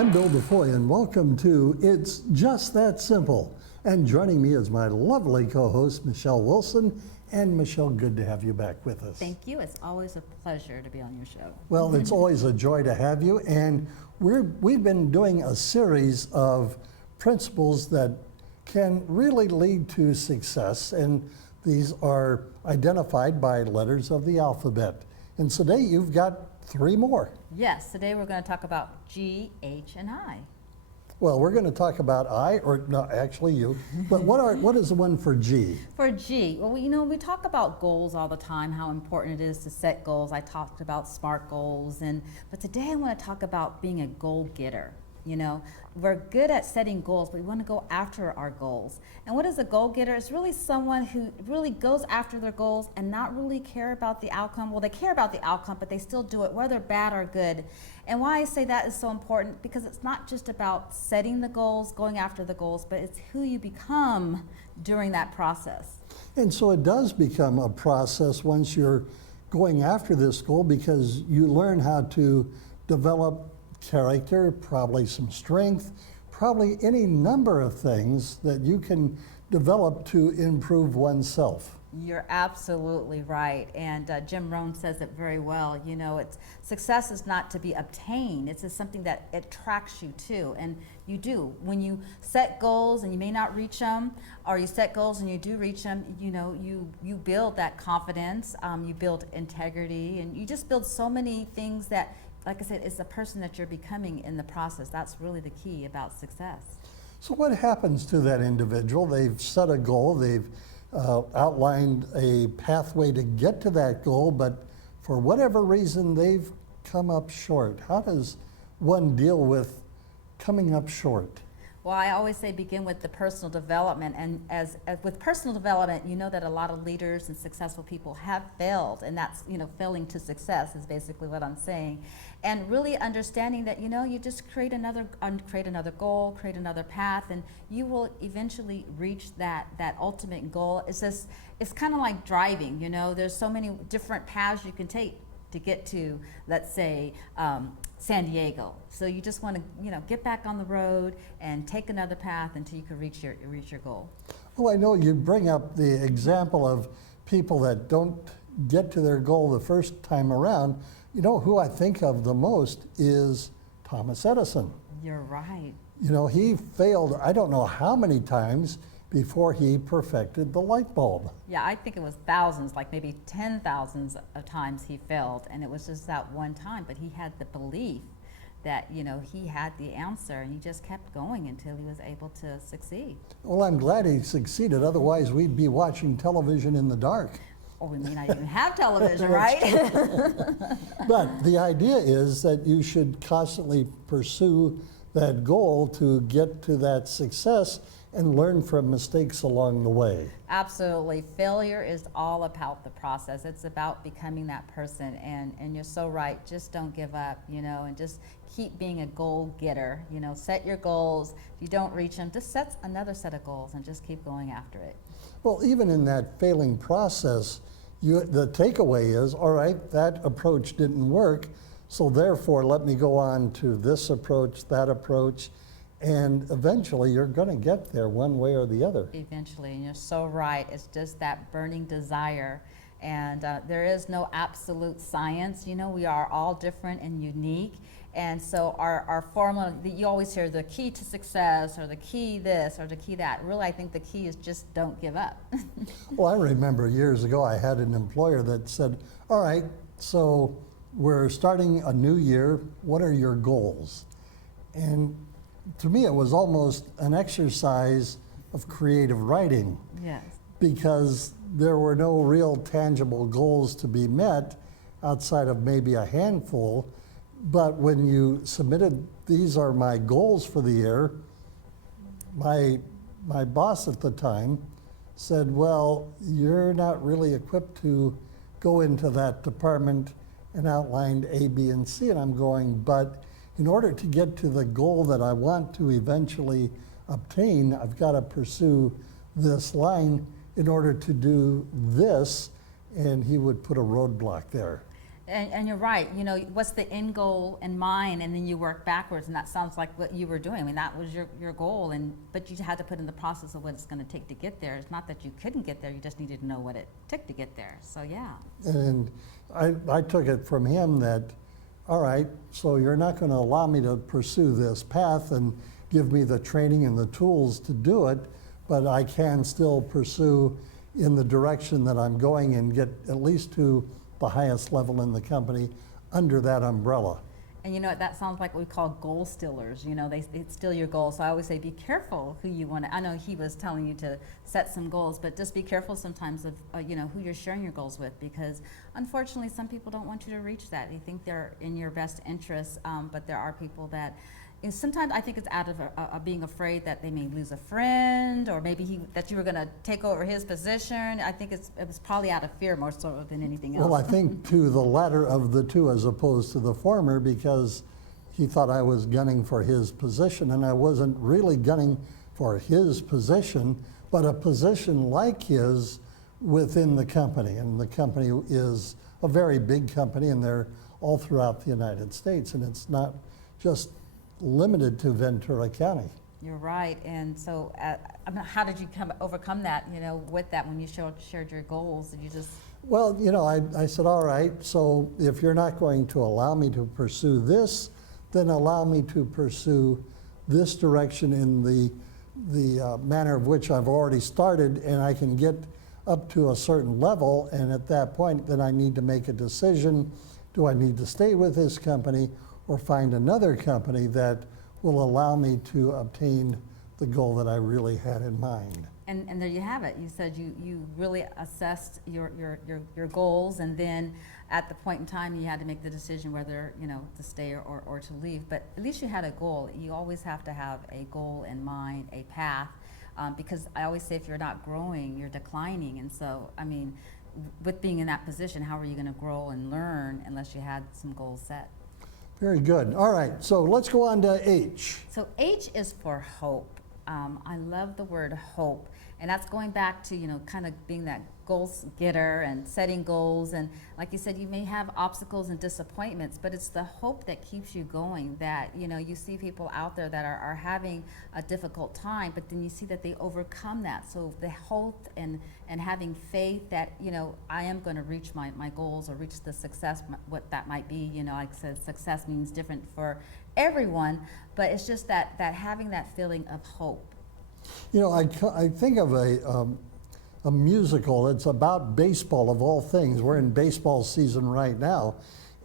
I'm Bill DeFoi, and welcome to It's Just That Simple. And joining me is my lovely co-host, Michele Wilson. And Michele, good to have you back with us. Thank you. It's always a pleasure to be on your show. Well, it's always a joy to have you. And we've been doing a series of principles that can really lead to success. And these are identified by letters of the alphabet. And today you've got 3 more. Yes, today we're going to talk about G, H, and I. Well, we're going to talk about I, or no, actually you. But what is the one for G? For G, well, we talk about goals all the time, how important it is to set goals. I talked about SMART goals, but today I want to talk about being a goal getter. You know, we're good at setting goals, but we want to go after our goals. And what is a goal getter? It's really someone who really goes after their goals and not really care about the outcome. Well, they care about the outcome, but they still do it, whether bad or good. And why I say that is so important, because it's not just about setting the goals, going after the goals, but it's who you become during that process. And so it does become a process once you're going after this goal, because you learn how to develop character, probably some strength, probably any number of things that you can develop to improve oneself. You're absolutely right, and Jim Rohn says it very well. You know, success is not to be obtained. It's just something that attracts you to, and you do. When you set goals and you may not reach them, or you set goals and you do reach them, you know, you build that confidence, you build integrity, and you just build so many things that, like I said, it's the person that you're becoming in the process. That's really the key about success. So what happens to that individual? They've set a goal, they've outlined a pathway to get to that goal, but for whatever reason they've come up short. How does one deal with coming up short? Well, I always say begin with the personal development, and as with personal development, you know that a lot of leaders and successful people have failed, and that's, you know, failing to success is basically what I'm saying. And really understanding that, you know, you just create another goal, create another path, and you will eventually reach that ultimate goal. It's kind of like driving, you know, there's so many different paths you can take to get to, let's say, San Diego. So you just want to, you know, get back on the road and take another path until you can reach your goal. Well, I know you bring up the example of people that don't get to their goal the first time around. You know, who I think of the most is Thomas Edison. You're right. You know, he failed, I don't know how many times before he perfected the light bulb. Yeah, I think it was thousands, like maybe 10,000s of times he failed, and it was just that one time, but he had the belief that, you know, he had the answer, and he just kept going until he was able to succeed. Well, I'm glad he succeeded, otherwise we'd be watching television in the dark. Or we may not even have television, right? But the idea is that you should constantly pursue that goal to get to that success and learn from mistakes along the way. Absolutely. Failure is all about the process. It's about becoming that person, and you're so right. Just don't give up, you know, and just keep being a goal getter. You know, set your goals. If you don't reach them, just set another set of goals and just keep going after it. Well, even in that failing process, the takeaway is, all right, that approach didn't work, so therefore let me go on to this approach, that approach, and eventually you're going to get there one way or the other. Eventually, and you're so right. It's just that burning desire. And there is no absolute science. You know, we are all different and unique. And so our formula, you always hear the key to success, or the key this, or the key that. Really, I think the key is just don't give up. Well, I remember years ago I had an employer that said, all right, so we're starting a new year. What are your goals? And to me, it was almost an exercise of creative writing. Yes. Because there were no real tangible goals to be met outside of maybe a handful. But when you submitted, these are my goals for the year, my boss at the time said, well, you're not really equipped to go into that department, and outlined A, B, and C. And I'm going, but in order to get to the goal that I want to eventually obtain, I've got to pursue this line in order to do this, and he would put a roadblock there. And you're right, you know, what's the end goal in mind, and then you work backwards, and that sounds like what you were doing. I mean, that was your goal, but you had to put in the process of what it's gonna take to get there. It's not that you couldn't get there, you just needed to know what it took to get there, so yeah. And I took it from him that, all right, so you're not going to allow me to pursue this path and give me the training and the tools to do it, but I can still pursue in the direction that I'm going and get at least to the highest level in the company under that umbrella. And you know what, that sounds like what we call goal stealers. You know, they steal your goals. So I always say be careful who you want to, I know he was telling you to set some goals, but just be careful sometimes of, you know, who you're sharing your goals with, because unfortunately some people don't want you to reach that. They think they're in your best interest, but there are people that, and sometimes I think it's out of being afraid that they may lose a friend, or maybe that you were going to take over his position. I think it was probably out of fear more so than anything else. Well, I think to the latter of the two as opposed to the former, because he thought I was gunning for his position, and I wasn't really gunning for his position, but a position like his within the company. And the company is a very big company, and they're all throughout the United States, and it's not just limited to Ventura County. You're right, and so how did you overcome that, you know, with that when you shared your goals? Did you just... Well, you know, I said, all right, so if you're not going to allow me to pursue this, then allow me to pursue this direction in the manner of which I've already started, and I can get up to a certain level, and at that point, then I need to make a decision. Do I need to stay with this company or find another company that will allow me to obtain the goal that I really had in mind? And there you have it. You said you really assessed your goals, and then at the point in time you had to make the decision whether, you know, to stay or to leave. But at least you had a goal. You always have to have a goal in mind, a path, because I always say if you're not growing, you're declining. And so, I mean, with being in that position, how are you going to grow and learn unless you had some goals set? Very good. All right, so let's go on to H. So H is for hope. I love the word hope. And that's going back to, you know, kind of being that goal getter and setting goals. And like you said, you may have obstacles and disappointments, but it's the hope that keeps you going, that, you know, you see people out there that are having a difficult time, but then you see that they overcome that. So the hope and having faith that, you know, I am going to reach my goals or reach the success, what that might be. You know, like I said, success means different for everyone, but it's just that having that feeling of hope. You know, I think of a musical. It's about baseball of all things. We're in baseball season right now,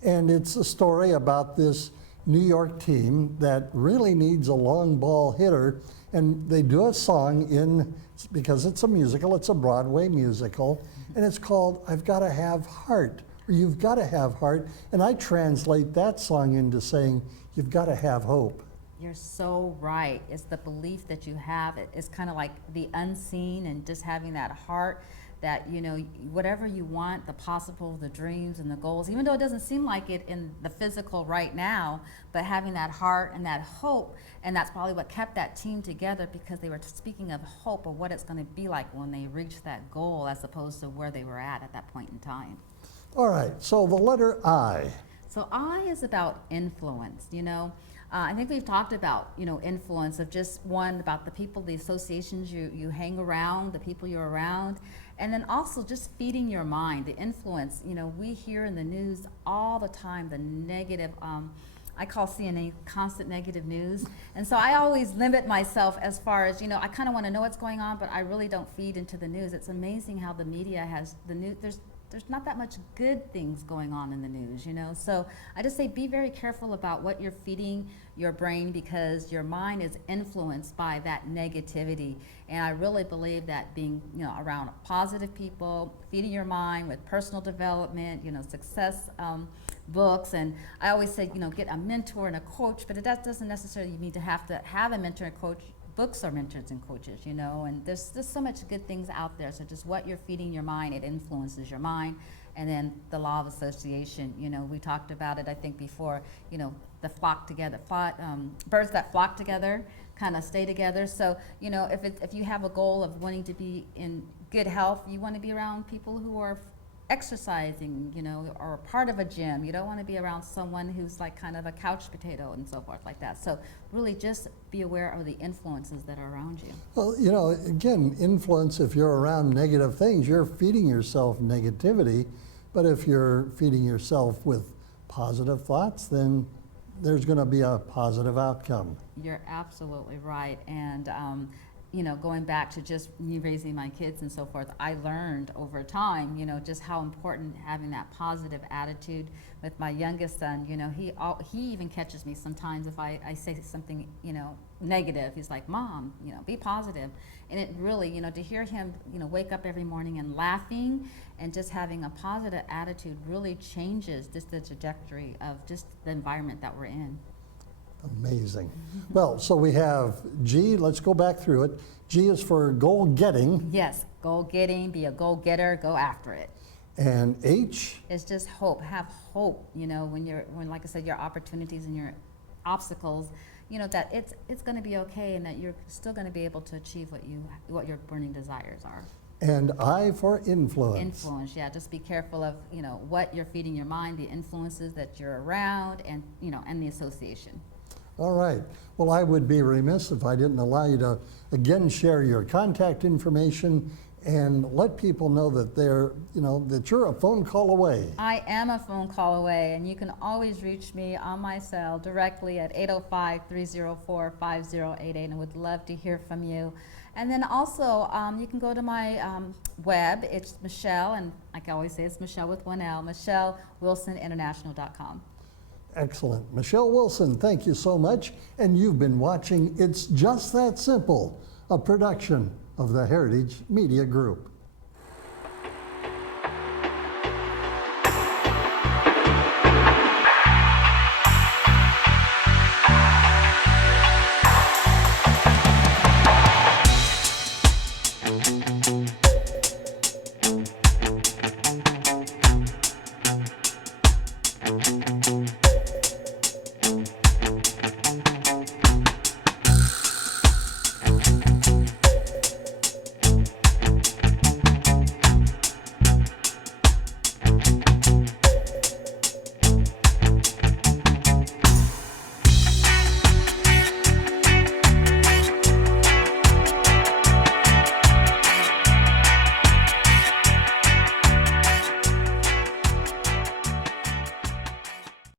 and it's a story about this New York team that really needs a long ball hitter, and they do a song because it's a musical, it's a Broadway musical, and it's called I've Gotta Have Heart, or You've Gotta Have Heart, and I translate that song into saying you've gotta have hope. You're so right. It's the belief that you have. It's kind of like the unseen, and just having that heart that, you know, whatever you want, the possible, the dreams and the goals, even though it doesn't seem like it in the physical right now, but having that heart and that hope, and that's probably what kept that team together, because they were speaking of hope of what it's going to be like when they reach that goal as opposed to where they were at that point in time. All right, so the letter I. So I is about influence, you know. I think we've talked about, you know, influence of just one, about the people, the associations you hang around, the people you're around, and then also just feeding your mind, the influence. You know, we hear in the news all the time the negative, I call CNN constant negative news. And so I always limit myself as far as, you know, I kind of want to know what's going on, but I really don't feed into the news. It's amazing how the media has the news. There's not that much good things going on in the news, you know. So I just say be very careful about what you're feeding your brain, because your mind is influenced by that negativity. And I really believe that being, you know, around positive people, feeding your mind with personal development, you know, success books. And I always say, you know, get a mentor and a coach, but that doesn't necessarily mean to have a mentor and coach. Books are mentors and coaches, you know, and there's so much good things out there. So just what you're feeding your mind, it influences your mind. And then the law of association, you know, we talked about it, I think, before, you know, the flock together, birds that flock together kind of stay together. So, you know, if you have a goal of wanting to be in good health, you want to be around people who are exercising, or part of a gym. You don't want to be around someone who's like kind of a couch potato and so forth like that. So really just be aware of the influences that are around you. Well, again, influence, if you're around negative things, you're feeding yourself negativity. But if you're feeding yourself with positive thoughts, then there's going to be a positive outcome. You're absolutely right. And, going back to just me raising my kids and so forth, I learned over time, just how important having that positive attitude. With my youngest son, he even catches me sometimes if I say something, negative. He's like, Mom, be positive. And it really, to hear him, wake up every morning and laughing and just having a positive attitude really changes just the trajectory of just the environment that we're in. Amazing. Well, so we have G, let's go back through it. G is for goal getting. Yes, goal getting, be a goal getter, go after it. And H? It's just hope, have hope, when like I said, your opportunities and your obstacles, that it's going to be okay and that you're still going to be able to achieve what your burning desires are. And I for influence. Influence, yeah. Just be careful of, what you're feeding your mind, the influences that you're around, and, and the association. All right. Well, I would be remiss if I didn't allow you to, again, share your contact information and let people know that that you're a phone call away. I am a phone call away, and you can always reach me on my cell directly at 805-304-5088, and would love to hear from you. And then also, you can go to my web. It's Michele, and like I always say, it's Michele with one L, MicheleWilsonInternational.com. Excellent. Michele Wilson, thank you so much. And you've been watching It's Just That Simple, a production of the Heritage Media Group.